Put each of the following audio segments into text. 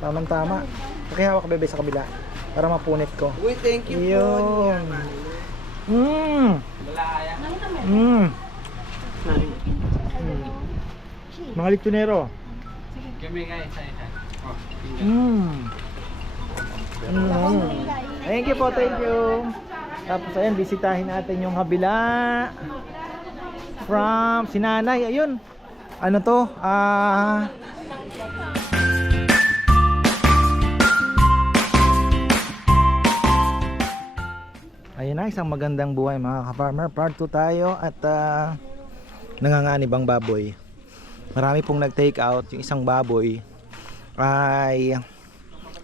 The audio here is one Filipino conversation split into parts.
Tamang-tama. Pakihawak ka, bebe, sa kabila. Para mapunit ko. Uy, thank you po. Yun. Mga litunero. Thank you po, thank you. Tapos ayan, bisitahin natin yung kabila. From Sinanay, ayun. Ano to? Ayun na, isang magandang buhay mga ka-farmer. Part 2 tayo at nanganganib ang baboy. Marami pong nag-take out. Yung isang baboy ay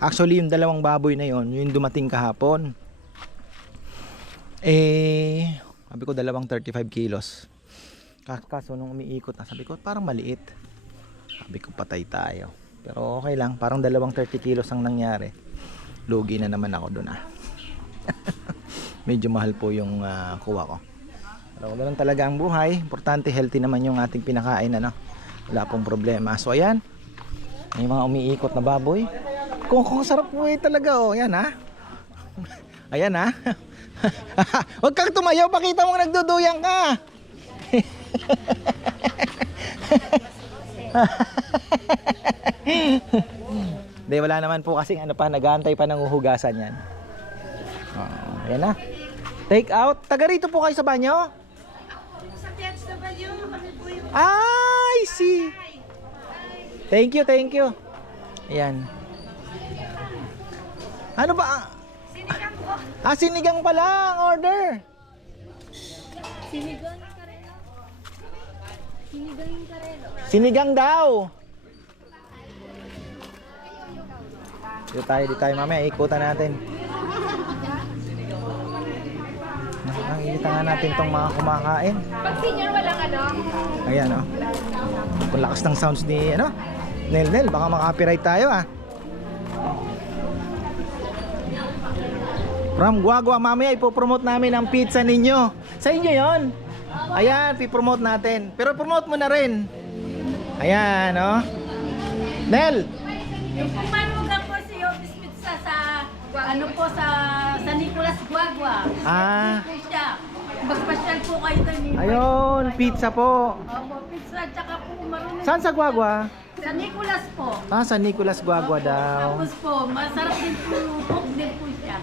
actually yung dalawang baboy na yon, yung dumating kahapon. Sabi ko dalawang 35 kilos. Kaso nung umiikot na, sabi ko parang maliit. Sabi ko patay tayo. Pero okay lang, parang dalawang 30 kilos ang nangyari. Lugi na naman ako doon Medyo mahal po yung kuha ko. Pero ganoon talaga ang buhay. Importante healthy naman yung ating pinakain, ano. Wala pong problema. So ayan, may mga umiikot na baboy. Kung sarap po talaga, oh. Ayan Ayan Huwag kang tumayo, pakita mong nagduduyang ka. Hindi, wala naman po kasing ano pa, nag-aantay pa ng uhugasan yan. Ayan na. Take out. Taga rito po kayo sa banyo? Sa PHW, kami po yung... I see. Thank you, thank you. Ayan. Ano ba? Sinigang po. Sinigang pala ang order. Sinigang karelo. Sinigang karelo. Sinigang daw. Dito tayo mamaya, ikutan natin. Nakikita nga natin tong mga kumakain. Pag senior, walang ano? Ayan Ang lakas ng sounds ni Nel, baka maka-copyright tayo From Guagua, mamaya ipopromote namin ang pizza ninyo. Sa inyo yon. Ayan, ipopromote natin. Pero promote mo na rin. Ayan, Nel! Yung pumanugan po si Obis Pizza sa... Ano po sa Nicolas Guagua. Po siya. Magpasyal po kayo doon. Ayun, pizza po. Opo, pizza tsaka po marunong. Saan sa Guagua? Sa Nicolas po. Sa Nicolas Guagua daw. Tapos po, masarap din po. Cook din po siya.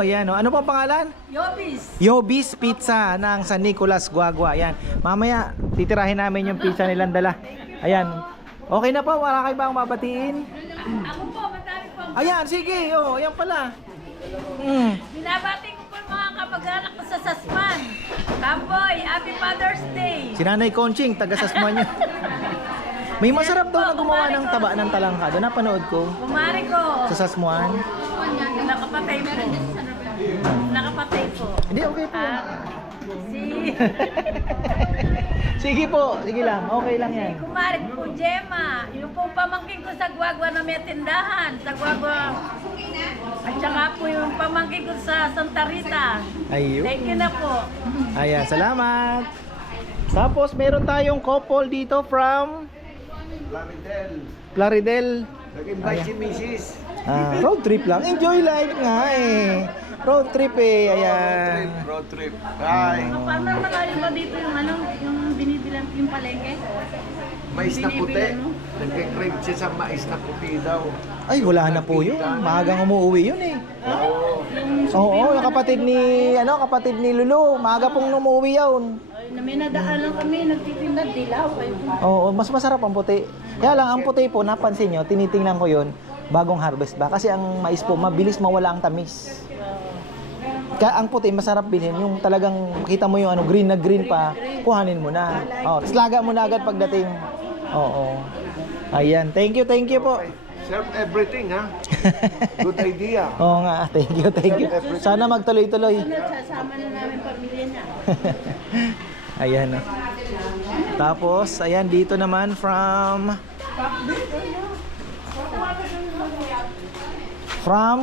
Ayan Ano po ang pangalan? Yobis. Yobis Pizza ng San Nicolas Guagua. Ayan. Mamaya titirahin namin yung pizza nilang dala. Ayan. Okay na po, wala kayo bang mabatiin? Ako po, madami po. Ayan, sige. Ayan pala. Binabati ko po mga kamag-anak ko sa Sasman. Kamboy, Happy Father's Day. Si Nanay Conching, taga Sasmuan niya. May masarap daw na gumawa ng taba ng talangkado. Napanood ko Kumari ko. sa Sasmuan. Nakapatay po. Nakapatay po. Hindi, okay po. Si Sige po, sige lang. Okay lang yan. Kumari po, Gemma. Yung pong pamangkin ko sa Guagua na may tindahan. Sa Guagua. At saka po yung pamangkin ko sa Santa Rita. Ayun. Thank you na po. Ayan, salamat. Tapos meron tayong couple dito from Plaridel. Nag-invite si Mrs. Road trip lang. Enjoy life nga Road trip Ayan. Road trip. Hi. Paano malayo ba dito yung yung binibilang yung palengke? Mais na puti. Nagkikrave siya sa mais na puti daw. Ay, wala na po yun. Maagang umuwi yun Oo, yung kapatid ni Lulu. Maaga pong umuwi yun. Na may nadaanan kami, nagtitinda dilaw. Oo, mas masarap ang puti. Kaya lang, ang puti po, napansin nyo, tinitingnan ko yun, bagong harvest ba? Kasi ang mais po, mabilis mawala ang tamis. Kaya ang puti, masarap bilhin. Yung talagang, makita mo yung green na green pa, kuhanin mo na. Tapos laga mo na agad pagdating. Oo. Ayan, thank you po. Serve everything, ha? Good idea. Oo nga, thank you. Sana magtuloy-tuloy. Sasama na namin pamilya niya. Ayan Tapos, ayan, dito naman from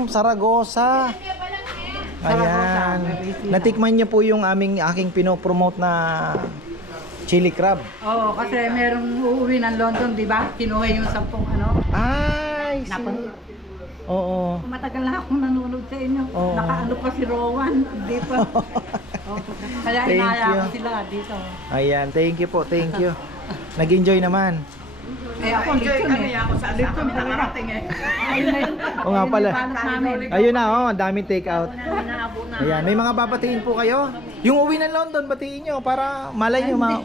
Saragossa. Ayan. Natikman niyo po yung aking pinopromote na chili crab. Oo, kasi merong uuwi ng London, di ba? Kinuha yung 10 Ay, see. pinapanood. Oo. Matagal na akong nanonood sa inyo. Oo. Nakaano pa si Rowan, hindi pa. Kaya Thank inaya you. ko sila dito. Ayan, thank you po, thank you. Nag-enjoy naman. Eh ako, lechon eh. Lechon talaga. O nga pala. Namin. Ayun na, oh, ang daming take out. Ayan, may mga babatiin po kayo. Yung uwi ng London, batiin nyo para malay nyo mapasyal.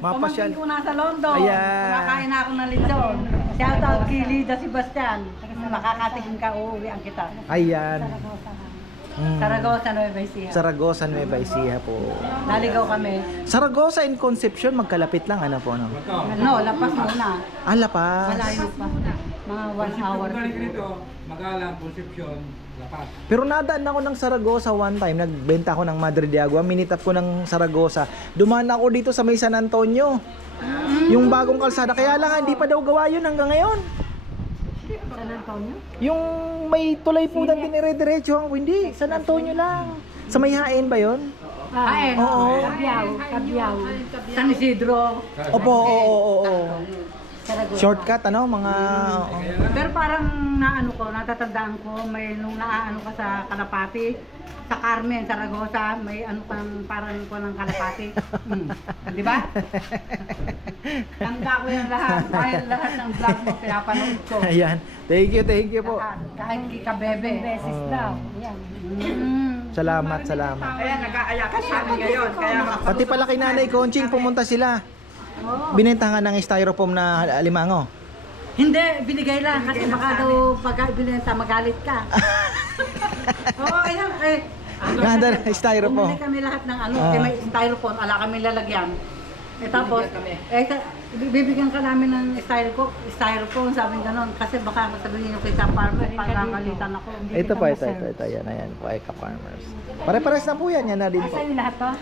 Pamangkin ko nasa London. Ayan. Kumakain na ako ng lechon. Shout out kay Lida Sebastian. Makakatigin ka, uuwian kita. Ayan. Saragosa, Nueva Ecija. Saragosa, Nueva Ecija po. Naligaw kami. Saragosa and Concepcion, magkalapit lang, ano po, no? No, lapas muna. Ah, Lapas. Malayo pa. Mga 1 hour. Magalang, Concepcion, Lapas. Pero nadaan ako ng Saragosa one time, nagbenta ako ng Madre de Agua, minitap ko ng Saragosa. Dumaan ako dito sa may San Antonio. Yung bagong kalsada, kaya lang hindi pa daw gawa yun hanggang ngayon. San Antonio? Yung may tulay po na dinire-diretso ako, hindi, San Antonio lang. Sa may hain ba yun? Hain. Oo. Kabiyaw. San Isidro. Opo, oo. Saragosa. Shortcut, ano, mga... oo. Pero parang naano ko, natatandaan ko, may nung naaano ka sa Kalapati, sa Carmen, Saragosa, may ano pang parang ko ng Kalapati. Di ba? Tanda ko yung lahat. Dahil lahat ng vlog mo, pinapanood ko. Ayan, thank you po. Lahat. Kahit kika Bebe. Beses daw. Yan. Salamat. Kaya nag-aayakan sa amin ngayon. Kaya Pati pala kay Nanay Conching, pumunta sila. Binentahan ng styrofoam na alimango. Hindi, binigay lang. Kasi baka daw pagka binenta, magalit ka. Oo, ayan. Nanda na styrofoam. Bumili kami lahat ng ano, kaya may styrofoam, ala kami lalagyan. Tapos, bibigyan ka namin ng styrofoam, sabi ganon. Kasi baka sabihin nyo kita farmer, pagkakalitan ako. Ito pa, ito. Ayan po ay ka-farmers. Pare-pares na po yan na din po. Sa'yo lahat to?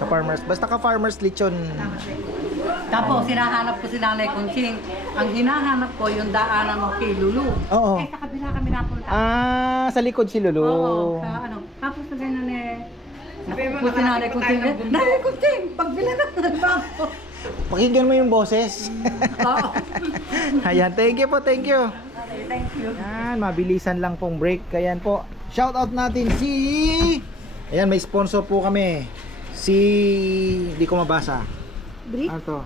Ka-farmers. Basta ka-farmers lechon. Tapos, hinahanap ko si Nanay Conching. Ang hinahanap ko, yung daanan mo kay Lulu. Oo. Sa kabila kami napunta. Ah, sa likod si Lulu. Oo, sa ano. Tapos na ganyan nakupo si Nanay Conching. Nanay Conching, pagbila na ako. Pakinggan mo yung boses. Oo. Ayan, thank you po, thank you. Thank you. Ayan, mabilisan lang pong break. Ayan po. Shout out natin si... Ayan, may sponsor po kami. Si... Hindi ko mabasa. Brick? Ano to?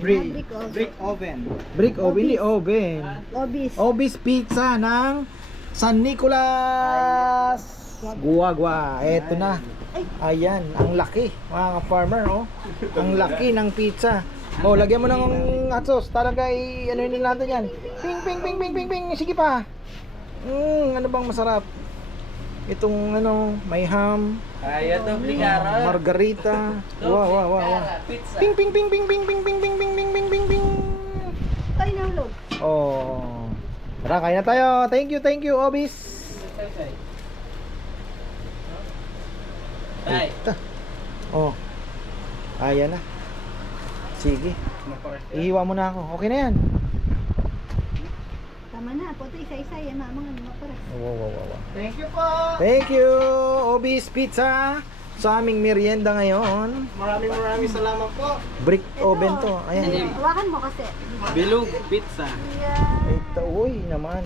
Brick oven. Brick oven. Brick oven, hindi oven. Obis. Obis Pizza ng San Nicolas Guagua. Eto na. Ayan, ang laki mga ka-farmer, oh. Ang laki ng pizza. Oh, lagyan mo ng hot sauce. Talaga ano yun natin yan. Ping. Sige pa. Ano bang masarap? Itong ano, may ham, margarita. Wow. Ping. Tayo ng loob. Oh. Tara, kain na tayo. Thank you, Obis. Ito. Oh. Ayan na. Sige. Ihiwa mo na ako. Okay na yan. Tama na, po ito isa-isa yan, mga maparas. Wow. Thank you po. Thank you, Obis Pizza. Sa aming merienda ngayon. Maraming salamat po. Brick oven to. Ayan. Hawakan mo kasi. Bilog pizza. Ito, uy naman.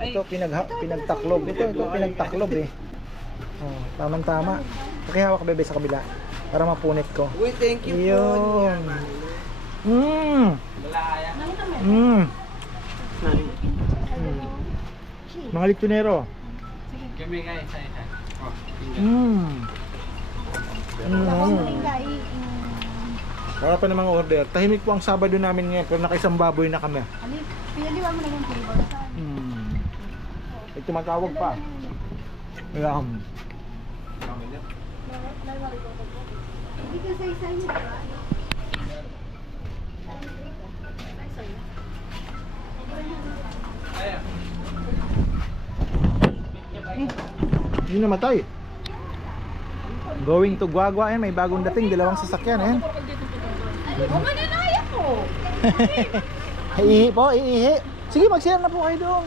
Ito, pinagtaklob. Ito, pinagtaklob eh. Oh, tamang-tama. Pakihawak bebe sa kabila. Para mapunit ko. Uy, thank you po. Yun. Mga litunero. Kami guys, isa. Wala pa namang order. Tahimik po ang Sabado namin ngayon pero nakaisang baboy na kami. Pinaliwa mo na yung flavor. Ito matawag pa. Ayan. Hindi ka sa-isa yun. Hindi namatay. Going to Guagua, may bagong dating, dalawang sasakyan. Mananaya ko! Iihi po, iihi. Sige, mag-share na po kayo doon.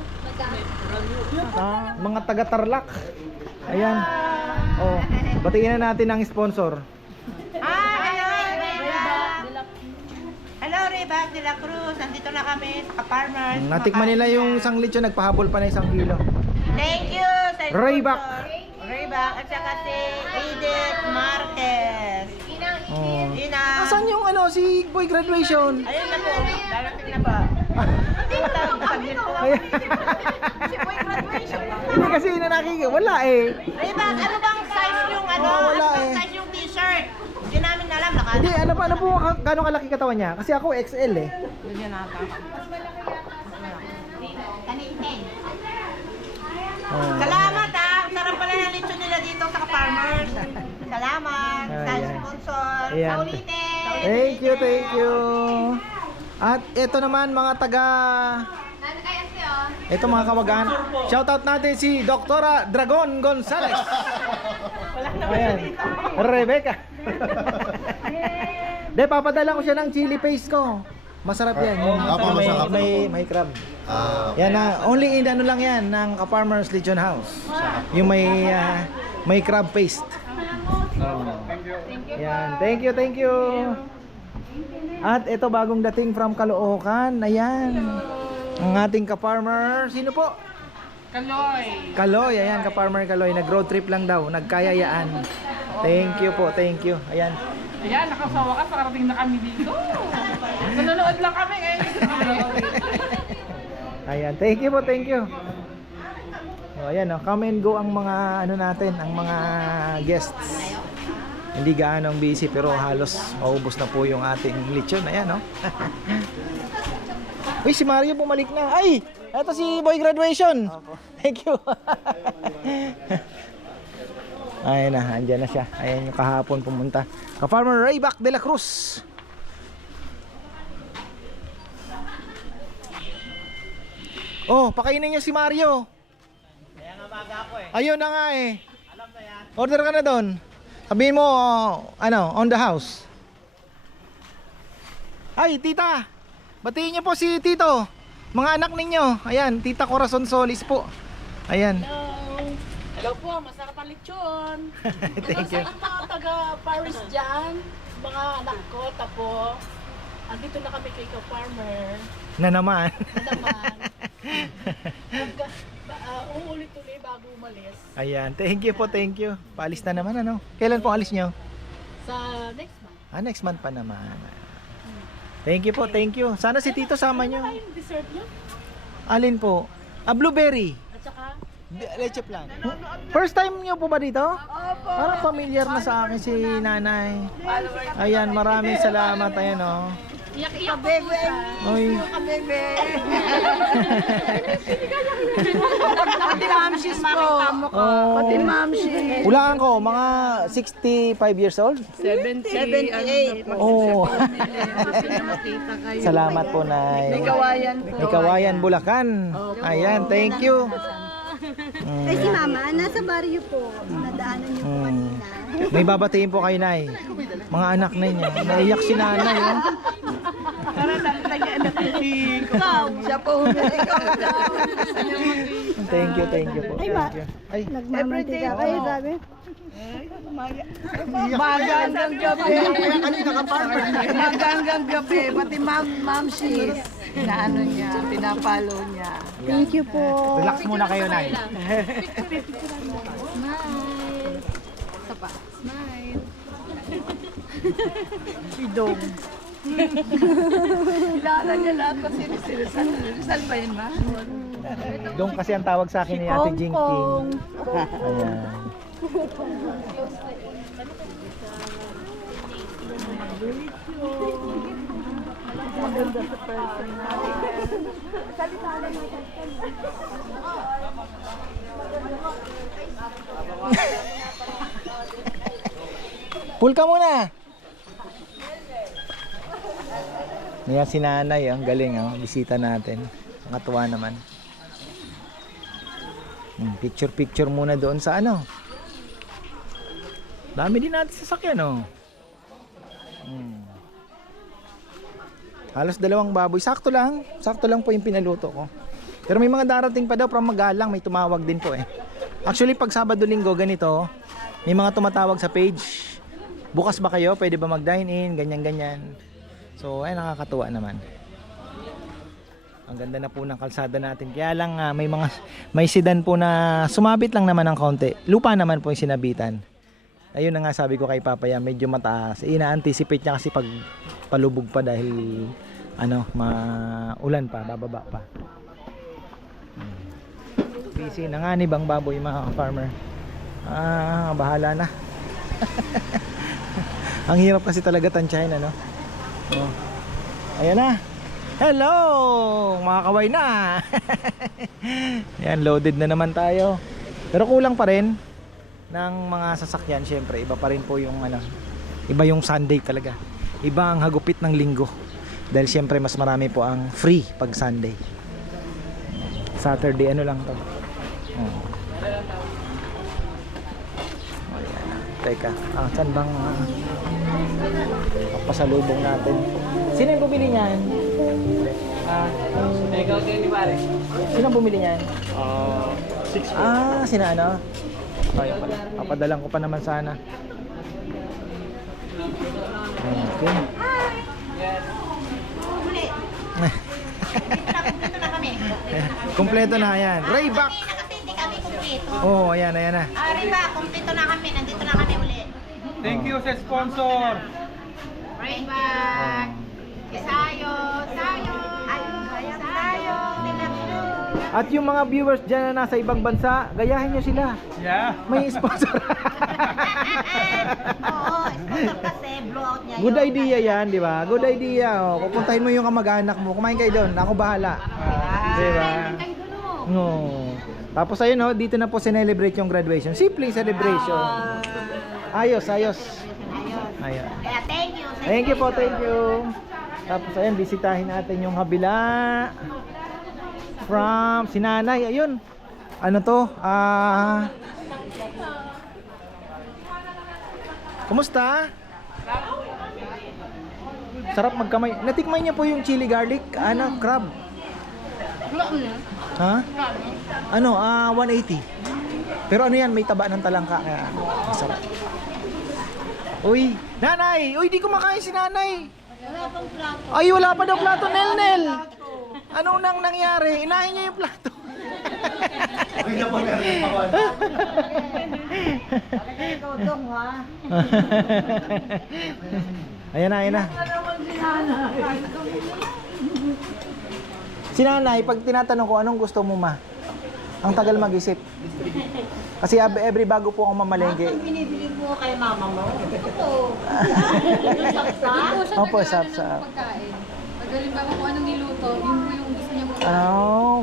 Mga taga-Tarlac. Ayan. Oh, batiin na natin ang sponsor. Hello, Rayback de la Cruz. Nandito na kami sa Farmers. Natikman nila yung isang lechon, nagpahabol pa na 1 kilo. Thank you sa Rayback. Rayback at saka si Edith Marquez. Oh. Ina. Asan yung ano, si Boy Graduation? Ayun na po. Darating na ba? Saglit po. Ayan. Si Boy Graduation. Hindi kasi yun na nakikita. Wala eh. Rayback, ano bang size yung ano? Oh, wala Ano bang eh. size yung t-shirt? Hindi namin alam. Hindi, ano po, gano'ng kalaki katawan niya? Kasi ako XL eh. Ganyan nata. Oh. Salamat ah! Sarap pala ng lechon nila dito sa Farmers. Salamat sa Ayan. sponsor. Ayan. Sa ulitin. Thank you, thank you. At ito naman mga taga... Ito mga kawagan. Shoutout natin si Doktora Dragon Gonzales. Ayan. Rebecca. De, papadala ko siya ng chili paste ko. Masarap yan. Yung masarap. may crab. Yan na, only in ano lang yan ng Ka-Farmers Legion House. Yung may crab paste. Yan, thank you, thank you. At ito bagong dating from Caloocan. Ayan. Ang ating ka-farmer, sino po? Kaloy, ayan, ka-farmer Kaloy. Nag-road trip lang daw, nagkayayaan. Thank you po, thank you. Ayan. Ayan, nakasawa ka, nakarating na kami dito. Nanonood lang kami ngayon. Ayan, thank you po, thank you. O, ayan, oh, come and go ang mga ano natin, ang mga guests. Hindi gaano busy pero halos maubos na po yung ating lechon. Ayan, no? Uy, si Mario bumalik na. Ay, eto si Boy Graduation. Thank you. Ayan na, andyan na siya. Ayan yung kahapon pumunta. Ka-Farmer Rayback de la Cruz. Oh, pakainin niyo si Mario. Kaya nga maga ako eh. Ayun na nga eh. Alam na yan. Order ka na doon. Sabihin mo, ano, on the house. Ay, tita. Batiin niyo po si Tito. Mga anak ninyo. Ayan, Tita Corazon Solis po. Ayan. Hello po, masarap ang lechon. Thank you. Sa mga taga-Paris dyan, mga anak ko, tapo. Andito na kami kay ka-farmer. Na naman. Naman. Uulit-ulit bago umalis. Ayan, thank you po, thank you. Paalis na naman, ano? Kailan po alis nyo? Sa next month. Next month pa naman. Thank you po, thank you. Sana si Tito sama nyo. Ano yung dessert niyo? Alin po? Blueberry. At saka, Leche plan. First time nyo po ba dito? Opo. Parang familiar na sa akin si nanay. Ayan, maraming salamat. Ayan, oh. iyak-iyak pa po siya. Oy. Pati mamsis po. Oh. Pati mamsis. Hulaan ko, mga 65 years old? 78. Oh. Salamat po, Nay. May Kawayan, Bulacan. Ayan, thank you. Ay, si Mama, nasa baryo po. Nadaanan niyo po kanina. May babatiin po kay Nay. Mga anak na niya. Naiyak si Nanay. Oh. Siya po ikaw daw. Thank you po. Ay, Thank you. Ay, Nagmamantika kayo, sabi. Magandang gabi. Magandang gabi. Pati mamsis. Na ano niya, pinapalo niya. Thank you po. relax muna kayo, Nay. Idong. Kilala niya lahat ko sinisan. Rizal ba yun, ma? Doon kasi ang tawag sa akin ni Ate Jingking. Ayan. Pull ka muna. Ayan si Nanay, ang galing, oh. Bisita natin. Nakatuwa naman. Picture muna doon sa ano. Dami din natin sasakyan, oh. Halos 2 baboy. Sakto lang po yung pinaluto ko. Pero may mga darating pa daw from Magalang, may tumawag din po eh. Actually pag Sabado-Linggo ganito, may mga tumatawag sa page. Bukas ba kayo? Pwede ba mag-dine in? Ganyan. So ay nakakatuwa naman. Ang ganda na po ng kalsada natin. Kaya lang may sedan po na sumabit lang naman ng konti. Lupa naman po yung sinabitan. Ayun na nga sabi ko kay Papa yan, medyo mataas. Ina-anticipate niya kasi pag palubog pa dahil maulan pa, bababa pa. Busy na nga ni Bang Baboy mga farmer. Bahala na. Ang hirap kasi talaga tansyahin ano. Oh. Ayan na. Hello! Makakaway na! Yan, loaded na naman tayo. Pero kulang pa rin ng mga sasakyan. Siyempre, iba pa rin po yung iba yung Sunday talaga. Iba ang hagupit ng linggo. Dahil siyempre, mas marami po ang free pag Sunday. Saturday, lang to. Oh. Teka, saan bang pasalubong natin? Sino yung bumili niyan? Ikaw din ni Pare. Sino bumili niyan? 6 po. Sina ano? Ayun pala. Papadalang ko pa naman sana. Okay. Uli. Dito na kami. Kompleto na yan. Rayback! Kasi hindi kami kumpleto. Oh, ayan na. Rayback, kumpleto na kami. Nandito na kami uli. Thank you sa sponsor. Rayback. Sayo. At yung mga viewers dyan na nasa ibang bansa, gayahin nyo sila. Yeah. May sponsor. Oo, sponsor kasi blowout niya. Good idea yan, di ba? Good idea. Oh. Pupuntahin mo yung kamag-anak mo. Kumain kayo doon. Ako bahala. Di ba? No. Tapos ayun, dito na po sinelebrate yung graduation. Simple celebration. Ayos. Ayun. Kaya thank you. Thank you po, thank you. Tapos ayun, bisitahin natin yung kabila. From sinanay, ayun. Ano to? Kumusta? Sarap magkamay. Natikman niya po yung chili garlic, crab. Ha? 180. Pero ano yan, may taba ng talangka. Kaya masarap. Uy, nanay! Uy, di kumakain si nanay. Ay, wala pa daw plato, Nel. Ano nang nangyari? Inahin niya yung plato. Ayan na. Si nanay, pag tinatanong ko anong gusto mo ma, ang tagal mag-isip. Kasi every bago po ako mamalengke. Binibili mo kay mama mo? Opo, sap-sap. Magaling ba kung anong niluto? Yung gusto niya mo.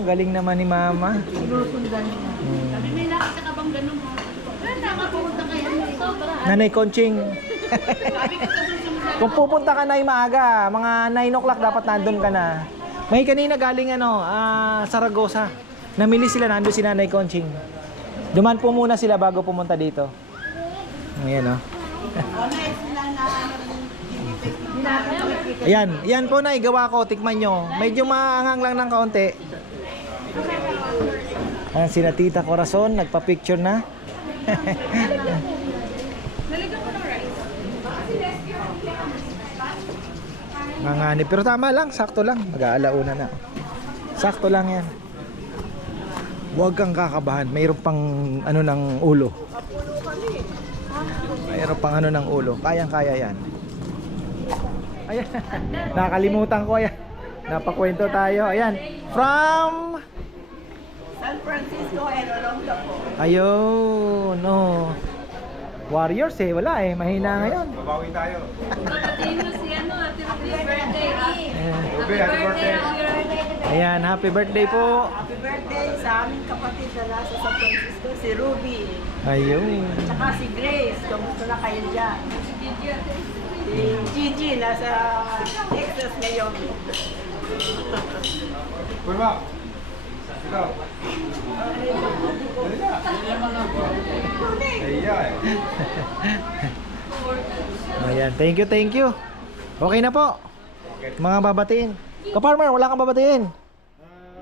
Galing naman ni mama. Sabi may nakita ka bang ganun mo? Wala na, makapunta kayo. Sobra. Nanay Conching. Kung pupunta ka na maaga, mga 9 o'clock dapat nandun ka na. May kanina galing Saragosa. Namili sila, nandun si Nanay Conching. Duman po muna sila bago pumunta dito. Ayan yan po na igawa ko, tikman nyo. Medyo maanghang lang ng kaunti. Ayan, sina Tita Corazon, nagpa-picture na. Ngangani, pero tama lang, sakto lang. Mag-aalauna na. Sakto lang yan. Huwag kang kakabahan. Mayroon pang ng ulo. Mayroon pang ng ulo. Kayang-kaya yan. Ayan. Nakalimutan ko yan. Napakwento tayo. Ayan. From San Francisco and Olonga po. ayun. Warriors wala mahina ngayon. Babawi tayo. Ayan, happy birthday po. Happy birthday sa aming kapatid na nasa San Francisco, si Ruby. Ayun. Tsaka si Grace, kamusta na kayo dyan? Si Gigi, nasa Texas ngayon. Kurma. Ikaw. Ayan, thank you. Okay na po. Mga babatiin. Ka-farmer, wala kang babatiin.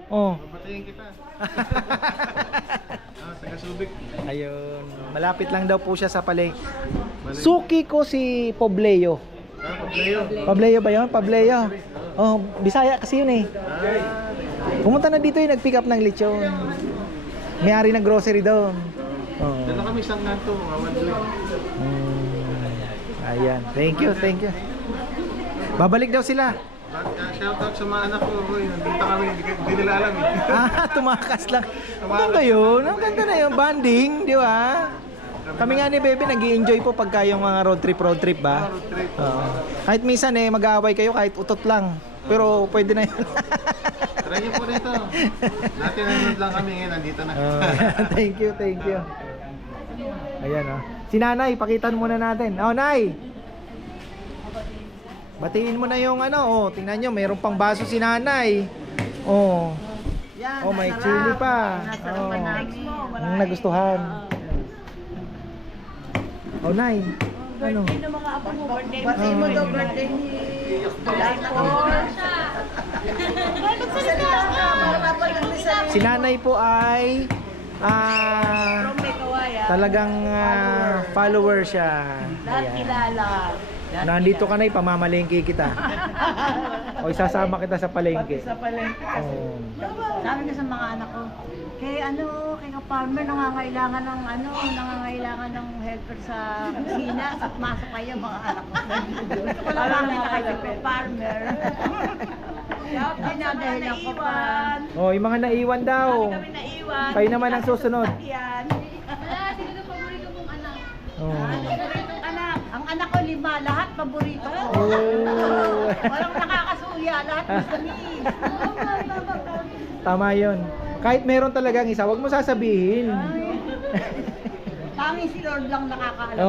Babatiin kita. Taga Subic. Ayun, malapit lang daw po siya sa palengke. Suki ko si Pobleo. Pableo ba yun? Pableo. Oh, Bisaya kasi yun eh. Pumunta na dito yung nag-pick up ng lechon. May-ari ng grocery doon. Oh. Dala kami isang ganto, mamadali. Ayan. Thank you. Babalik daw sila. Shoutout sa mga anak ko, hoy, nandito kami, hindi nila alam eh. Tumakas lang. Ang ganda yun. Ang ganda na yun. Banding, di ba? Kami nga ni Bebe, nag-i-enjoy po pagka yung mga road trip ba? Road trip. Oo. Kahit minsan mag-aaway kayo, kahit utot lang. Pero pwede na yun. Try niyo po dito. Dati nanonood lang kami, ngayon nandito na. Thank you. Ayan Si Nanay, pakitan muna natin. Nay! Batiin mo na yung tingnan nyo, mayroon pang baso si Nanay. May chili pa. Ang nagustuhan. Nay, ano? Birthday ng mga apo mo, birthday mo. Birthday mo daw, birthday ni July 4. Si Nanay po ay talagang follower siya. Lahat kilala. Nandito ka na, pamamalengke kita. O isasama kita sa palengke. Sa palengke kasi. Sabi ko sa mga anak ko, kay ka-farmer, nangangailangan ng helper sa kusina. At masok kayo mga anak ko. Gusto ko lang makita kayo ka-farmer. Dinadahilan ko pa. Yung mga naiwan daw. Kami naiwan. Kayo naman ang susunod. Yan. Paboritong anak. Ang anak ko 5, lahat paborito ko. Walang nakakasuya, lahat gustamis. Tama yun. Kahit meron talagang isa, wag mo sasabihin. Tanging si Lord lang nakakaalam.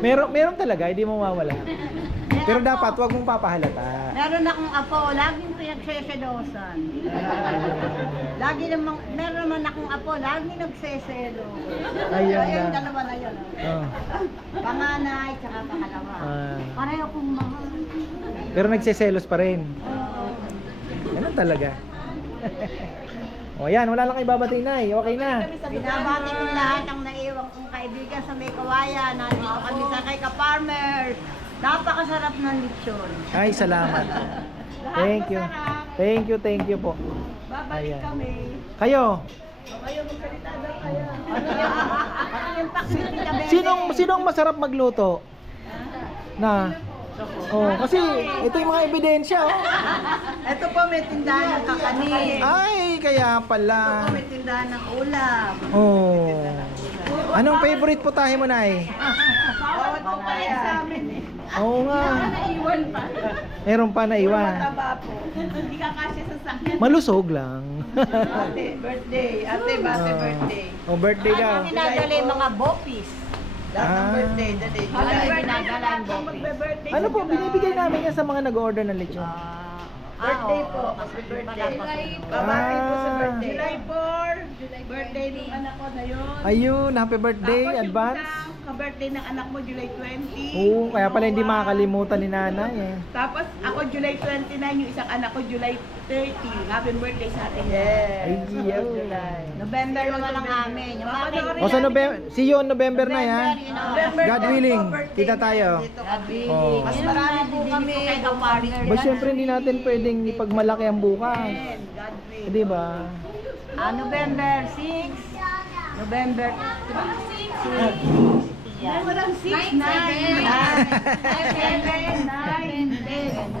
Meron talaga, hindi mo mawala. Pero dapat wag mong papahalata. Meron akong apo, laging pinagseselosan. Meron naman akong apo, laging nagseselo. Ayun Ayun, na. dalawa na yun. Panganay, tsaka pangalawa. Pareho kong mahal. Pero nagseselos pa rin. Ganun talaga. Yan, wala lang kayo babating na Okay na. Binabati ko lahat ng naiwang kong kaibigan sa may kawayan. Nandito kami sa kay ka-farmers. Napakasarap ng lechon. Ay, salamat. Thank you po. Babalik kami. Kayo, Kayo magsalita daw kayo. Yung paksit ni Kabebe. sinong masarap magluto? Kasi ito yung mga ebidensya. Ito po may tindahan ng kakanin. Ay, kaya pala. May tindahan ng ulam. Anong favorite putahe mo, Nay? Bawat po pa rin sa amin eh. Oo nga. Naiwan pa. Meron pa na iwan. Mataba po. Hindi ka kasya sa sakyan. Malusog lang. Ate, birthday. Ate, birthday. Birthday daw. Ano dinadala yung mga bopis? Lahat ng birthday, dali. Ano yung dinadala yung Kung bopis? magbe-birthday. Ano po, binibigay namin yan sa mga nag-order ng lechon. Birthday oo. po. Happy Birthday. birthday. Babati po sa Ah. birthday. July 4. Birthday ng anak ko na yun. Ayun, happy birthday, Tapos yung advance. isang ka-birthday ng anak mo, July 20. Oo, kaya pala hindi makakalimutan ni Nanay eh. Tapos ako July 29, yung isang anak ko July 30. Happy birthday sa atin. Ay, yaw. November naman ang amin. Yung amin. O sa November, see you on November na yan. November God 10 willing, po, birthday kita tayo. God willing. Oo. Mas marami po kami. Kay ka-farmer. Ba syempre hindi natin pwedeng ipagmalaki ang bukas. God willing. Di ba? November 6. November 6. Ay, walang 6, 9, 7, 9, 10.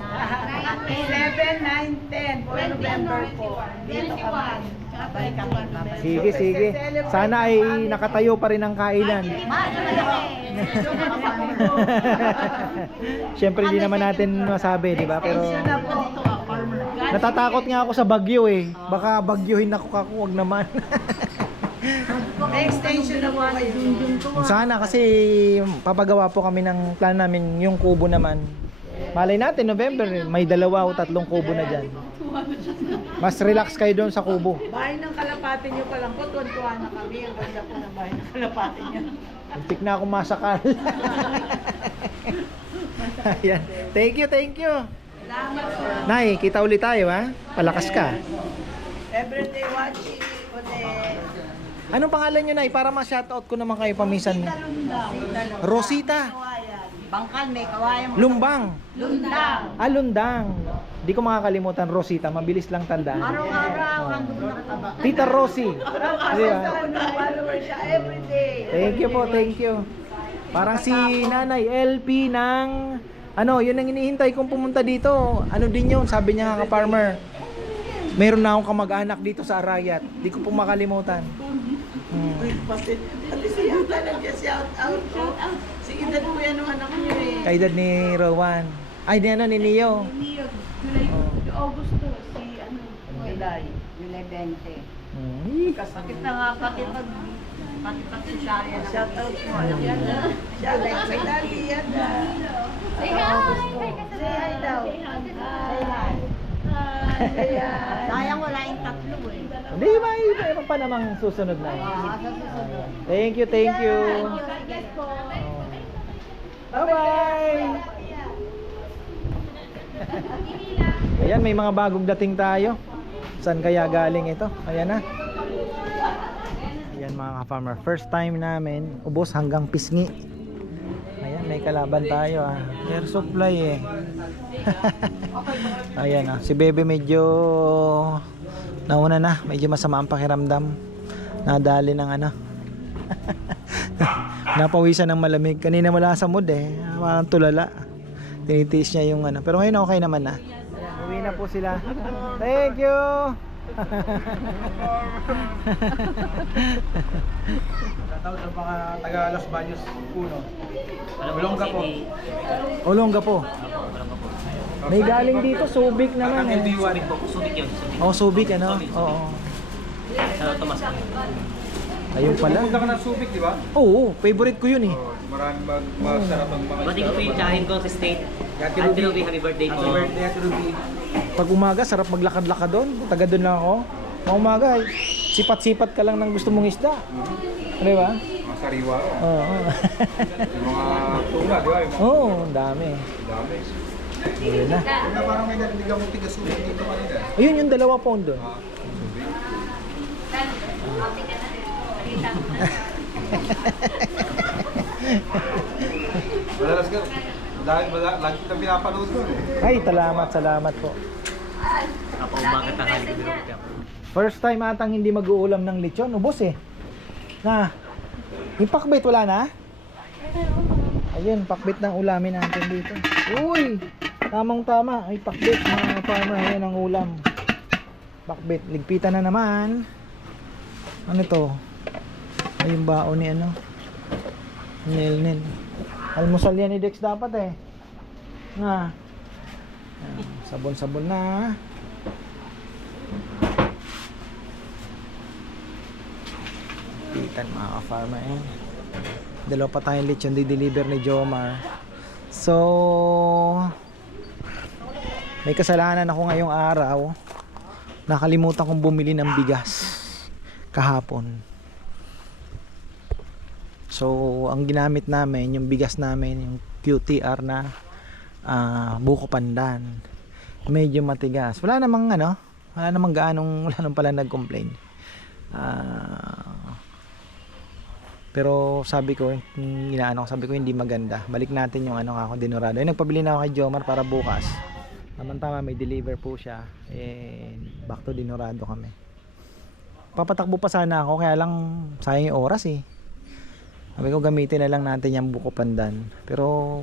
7, 9, 10. For November po. Dito kami. Balik kami. Sige. Sana ay nakatayo pa rin ang kainan. Syempre hindi naman natin masabi, di ba? Pero natatakot nga ako sa bagyo eh. Baka bagyuhin ako wag naman. Extension na po kayo. Sana kasi papagawa po kami ng plan namin yung kubo naman. Malay natin November, may 2 o 3 kubo na dyan. Mas relax kayo doon sa kubo. Bahay ng kalapati nyo pa lang po. Tuwan-tuwa na kami. Ang ganda po ng bahay ng kalapati nyo. Muntik na akong masakal. Ayan. Thank you. Salamat po. Nay, kita ulit tayo ha. Palakas ka. Everyday watching. Anong pangalan nyo, Nay? Para ma-shoutout ko naman kayo paminsan. Rosita. Bangkal, may kawayan. Lumbang. Lundang. Lundang. Di ko makakalimutan, Rosita. Mabilis lang tandaan. Araw-araw, nandun ako. Tita Rosie. Di ba? Thank you po, thank you. Parang si Nanay LP ng ano, yun ang hinihintay kong pumunta dito. Ano din yun, sabi niya nga ka-farmer. Meron na akong kamag-anak dito sa Arayat. Di ko po makalimutan. Pati siya nag-shout out. Si edad po yan ng anak niyo eh. Kaedad ni Rowan. Ay, di ano, ni Neo. August to, si ano. July 20. Hmm. Bakit na nga, bakit siya yan? Shout out mo. Shout out kay Daddy yan. Say hi! Say hi daw. Say hi. Sayang wala yung tatlo eh. Hindi, mayroon pa namang susunod na. Sa susunod. Thank you, thank you. Bye-bye! Ayan, may mga bagong dating tayo. Saan kaya galing ito? Ayan na. Ayan mga ka-farmer. First time namin, ubos hanggang pisngi. Ayan, may kalaban tayo ah. Air supply eh. Ayan ah. Si Bebe medyo nauna na. Medyo masama ang pakiramdam. Nadali ng ano. Napawisan ng malamig. Kanina wala sa mood eh. Parang tulala. Tinitiis niya yung ano. Pero ngayon okay naman na. Ayan, uwi na po sila. Thank you! Shoutout sa mga taga Los Baños, Puno. Olonga po. Olongga po. May galing dito, Subic naman eh. LB1 po. Oh, Subic ano? Oo. Ayun pala. Pupunta ka ng Subic, di ba? Oo, favorite ko yun eh. Maraming masarap ang mga Bati ko po yung tsahin ko sa state. Ate Ruby, happy birthday po. Happy birthday, Ate Ruby. Pag umaga, sarap maglakad-lakad doon. Taga doon lang ako. Pag umaga, sipat-sipat ka lang ng gusto mong isda. Di ba? Mga sariwa. Oo. Yung mga tuna, di ba? Yung mga Oo, ang dami. dami. Ayun na. Una parang may narinig akong tiga Subic dito kanina. Ayun yung dalawa pound doon. Madalas ka. Lagi kitang pinapanood doon eh. Ay, salamat po. Ako umaga tanghali ko din ako. First time atang hindi mag-uulam ng lechon. Ubos eh. Na, yung pakbit wala na? Ayun, pakbit ng ulamin natin dito. Uy, tamang tama. Ay, pakbit mga farmer. Ayun ang ulam. Pakbit. Ligpitan na naman. Ano to? Ay, yung baon ni ano? Nil. Almusal yan ni Dex dapat eh. Nga. Ayan, sabon-sabon na. Pitan mga ka-farmer eh. Dalawa pa tayong lechon di-deliver ni Jomar. So, may kasalanan ako ngayong araw. Nakalimutan kong bumili ng bigas kahapon. So, ang ginamit namin, yung bigas namin, yung QTR na buko pandan. Medyo matigas. Wala namang pala nag-complain. Pero sabi ko, sabi ko hindi maganda. Balik natin yung ako, dinurado. Yung nagpabili na ako kay Jomar para bukas. Tama may deliver po siya. Back to dinurado kami. Papatakbo pa sana ako, kaya lang sayang yung oras eh. Sabi ko gamitin na lang natin yung buko pandan. Pero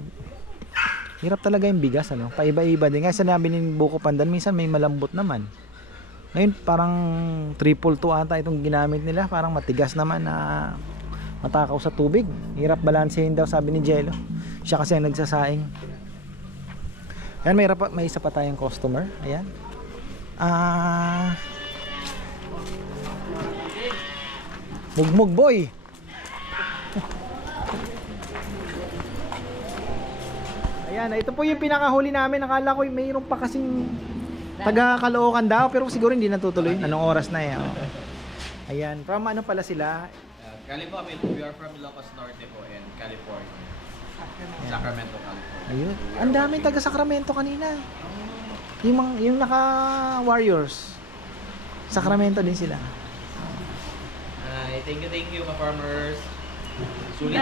hirap talaga yung bigas paiba-iba din. Kasi sinabi ni buko pandan minsan may malambot naman. Ngayon parang 3-2 ata itong ginamit nila. Parang matigas naman na matakaw sa tubig. Hirap balansehin daw sabi ni Jello. Siya kasi ang nagsasaing. Ayan, may isa pa tayong customer. Ayan. Mugmug boy. Ayan, ito po yung pinakahuli namin. Nakala ko mayroon pa kasing taga Caloocan daw, pero siguro hindi natutuloy. Anong oras na yan? Ayan, from ano pala sila? California, we are from Ilocos Norte po in California. Sacramento, California. Ayun, ang daming taga Sacramento kanina. Yung naka Warriors. Sacramento din sila. Hi. Ay, thank you mga farmers. Sulit.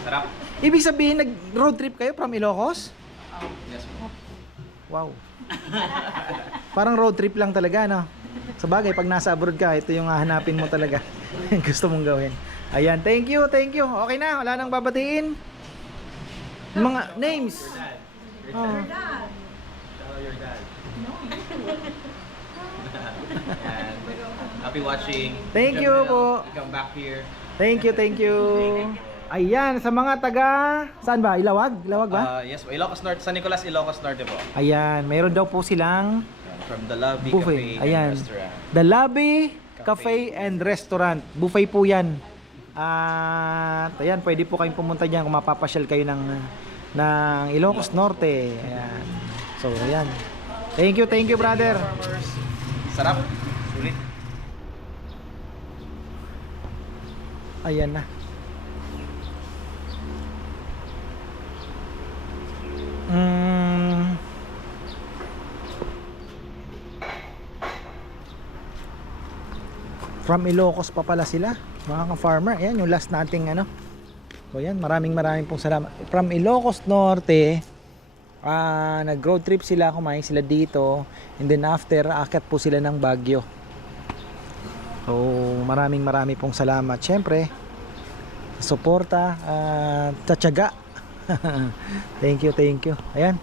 Sarap. Ibig sabihin, nag-road trip kayo from Ilocos? Yes po. Wow. Parang road trip lang talaga, no? Sa bagay, pag nasa abroad ka, ito yung hahanapin mo talaga. Gusto mong gawin. Ayan, thank you. Okay na, wala nang babatiin. Mga names. Oh. Shout your dad. And happy watching. Thank you po. Come back here. Thank you. Ayan, sa mga taga, saan ba? Ilawag? Ilawag ba? Yes po, Ilocos Norte, San Nicolas, Ilocos Norte po. Ayan, mayroon daw po silang From the Lobby buffet. Cafe Ayan. and Restaurant. The Lobby Cafe and Restaurant. Buffet po yan. At ayan, pwede po kayong pumunta dyan kung mapapasyal kayo ng Ilocos Norte. Ayan. So, ayan. Thank you, brother. Farmers. Sarap. Sulit. Ayan na. From Ilocos pa pala sila, mga ka-farmer. Ayan yung last nating ano. So ayan, maraming pong salamat. From Ilocos Norte, nag-road trip sila, kumain sila dito, and then after, aakyat po sila ng Baguio. So maraming pong salamat. Syempre, suporta at tatyaga. Thank you. Ayan.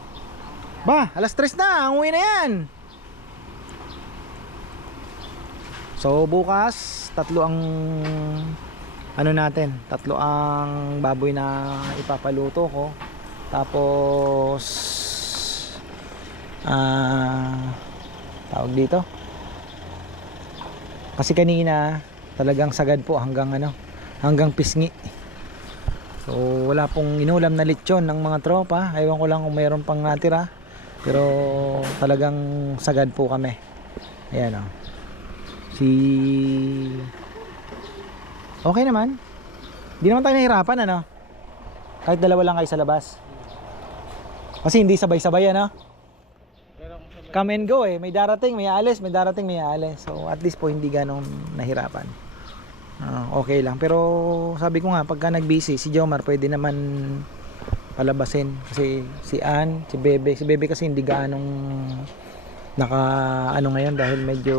Ba, alas 3 na, ang uwi na yan. So bukas, tatlo ang baboy na ipapaluto ko. Tapos tawag dito. Kasi kanina talagang sagad po hanggang pisngi. So wala pong inulam na lechon ng mga tropa. Ewan ko lang kung mayroon pang natira. Pero talagang sagad po kami. Ayan o. Okay naman. Hindi naman tayo nahirapan, ano? Kahit dalawa lang kayo sa labas. Kasi hindi sabay-sabay, ano? Come and go eh. May darating, may aalis. So at least po hindi ganong nahirapan. Okay lang. Pero sabi ko nga, pagka nag-busy, si Jomar pwede naman palabasin. Kasi si Ann, si Bebe kasi hindi ganong ngayon dahil medyo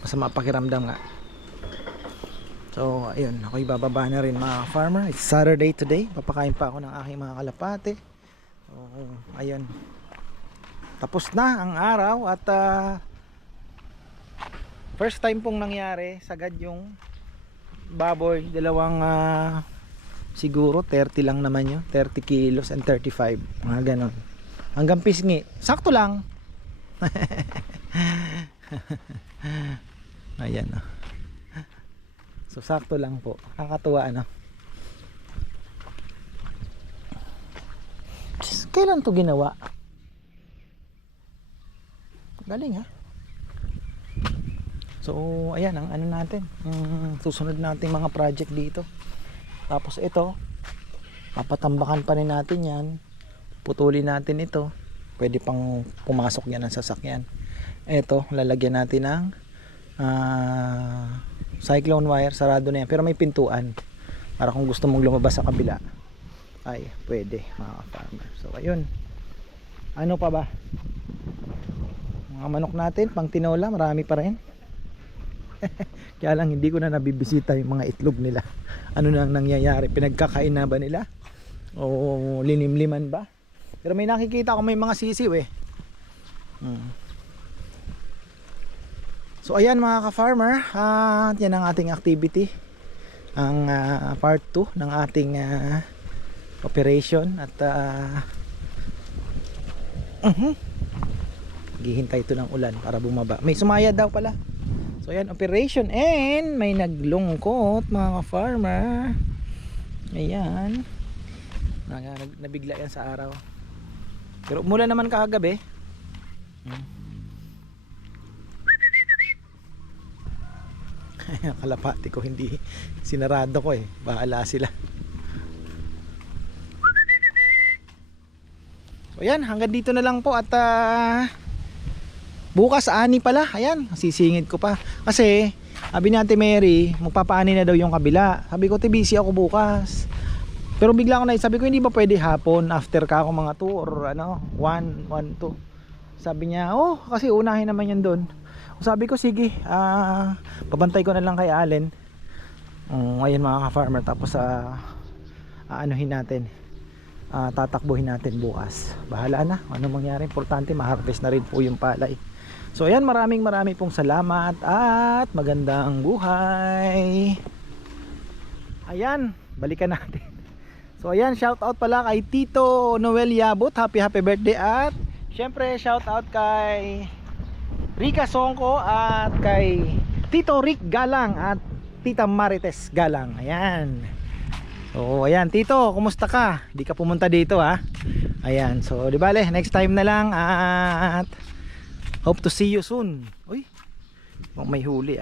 masama pakiramdam nga. So ayun, ako'y bababa na rin mga farmer. It's Saturday today. Papakain pa ako ng aking mga kalapate. So ayun, tapos na ang araw. At first time pong nangyari, sagad yung baboy. Dalawang siguro 30 lang naman yun, 30 kilos and 35, mga ganon. Hanggang pisngi, sakto lang. Ayan o. So sakto lang po. Kakatuwa, ano. Kailan to ginawa? Galing ha. So ayan ang ano natin, susunod nating mga project dito. Tapos ito, papatambakan pa rin natin yan. Putulin natin ito. Pwede pang pumasok yan ng sasakyan. Ito, lalagyan natin ng cyclone wire. Sarado na yan, pero may pintuan para kung gusto mong lumabas sa kabila ay pwede, mga farmer. So ayun, ano pa ba, mga manok natin pang tinola, marami pa rin. Kaya lang hindi ko na nabibisita yung mga itlog nila. Ano nang nangyayari, pinagkakain na ba nila o linimliman ba? Pero may nakikita ko may mga sisiw eh. So ayan mga ka-farmer, yan ang ating activity, ang part 2 ng ating operation. At hihintay ito ng ulan para bumaba. May sumaya daw pala. So ayan, operation, and may naglungkot mga ka-farmer. Ayan, nabigla yan sa araw. Pero umulan naman kagabi. Kalapati ko hindi sinarado ko eh. Bahala sila. So ayan, hanggang dito na lang po. At bukas ani pala. Ayan, sisingid ko pa. Kasi Sabi ni Ate Mary, magpapaani na daw yung kabila. Sabi ko, busy ako bukas. Pero bigla ko sabi ko, hindi ba pwede hapon after ka ako mga 2 or 1, 2. Sabi niya, kasi unahin naman yan doon. Sabi ko, sige, pabantay ko na lang kay Allen. Ngayon mga ka-farmer, tapos aanuhin natin. Tatakbuhin natin bukas. Bahala na, ano mangyari, importante ma-harvest na rin po yung palay. So ayan, maraming pong salamat at magandang buhay. Ayan, balikan natin. So ayan, shout out pala kay Tito Noel Yabut, happy birthday. At syempre shout out kay Rika Songko at kay Tito Rick Galang at Tita Marites Galang. Ayan. So ayan, Tito, kumusta ka? Di ka pumunta dito ha. Ayan, so di bale, next time na lang at hope to see you soon. Uy, may huli